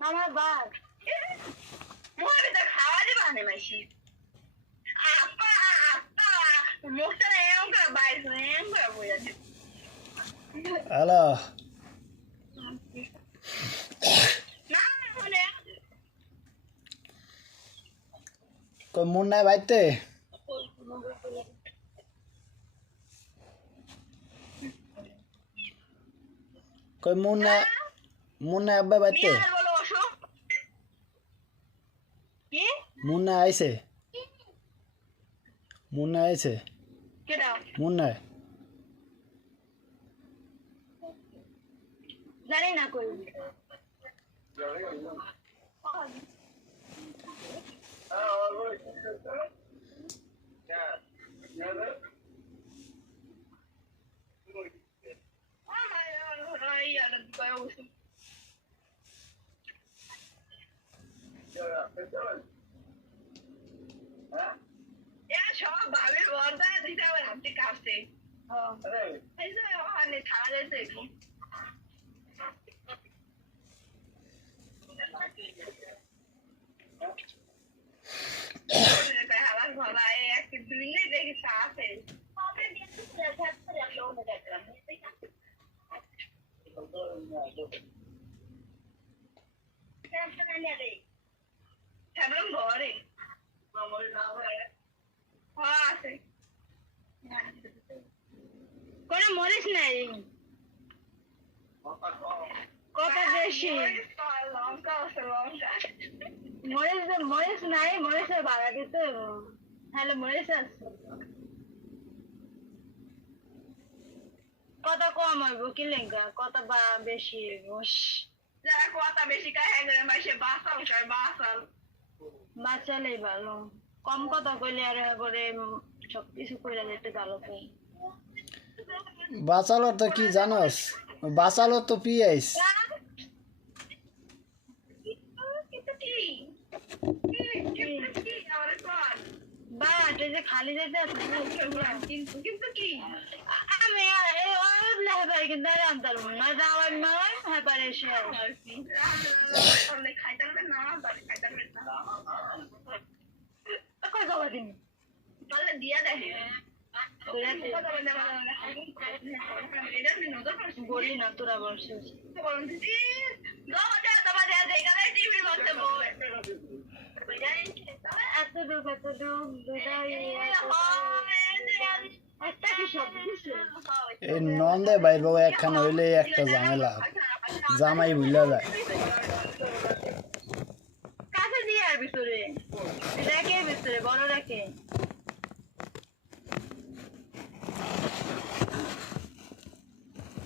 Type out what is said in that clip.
আমার বার খাওয়া দিবা না মাসি মুখটা এরকম করে বাইরে এরকম করে বলে আছে হ্যালো কই মুন্না বাইতে কই মুন্না আব্বা বাইতে মুন্না আইছে মুন্না জানি না কই সব ভাবের বর্দা দিতে আবার হাতে কাটছে খাওয়া যাইতে হালার ভরা একটু দুই দেখি আছে ঘরে আছে করে মরিস নাই কত বেশি লঙ্কা আছে লঙ্কা মরিস নাই মরিচের বাড়া দিতে তাহলে মরিচ আছে কত কম হইব কি লেঙ্গা কত বা বেশি যারা কত বেশি খায় মাসে বাঁচাল খায় বাঁচালেই ভালো কম কথা কইলে আর করে সবকিছু কইরা যেতে ভালো পাই বাঁচালো তো কি জানোস বাঁচালো তো পিয়াইস খালি যেতে কিন্তু কি আমি কিন্তু আনতাম না যাওয়ার নয় হ্যাঁ পারে সে খাইতে না খাওয়া দিন তাহলে দিয়া দেখে বলি না তোরা বলছিস এই নন্দে বাইর বাবা একখান হইলে একটা ঝামেলা জামাই ভুলা যায় কাছে দিয়ে আর ভিতরে বড় রাখে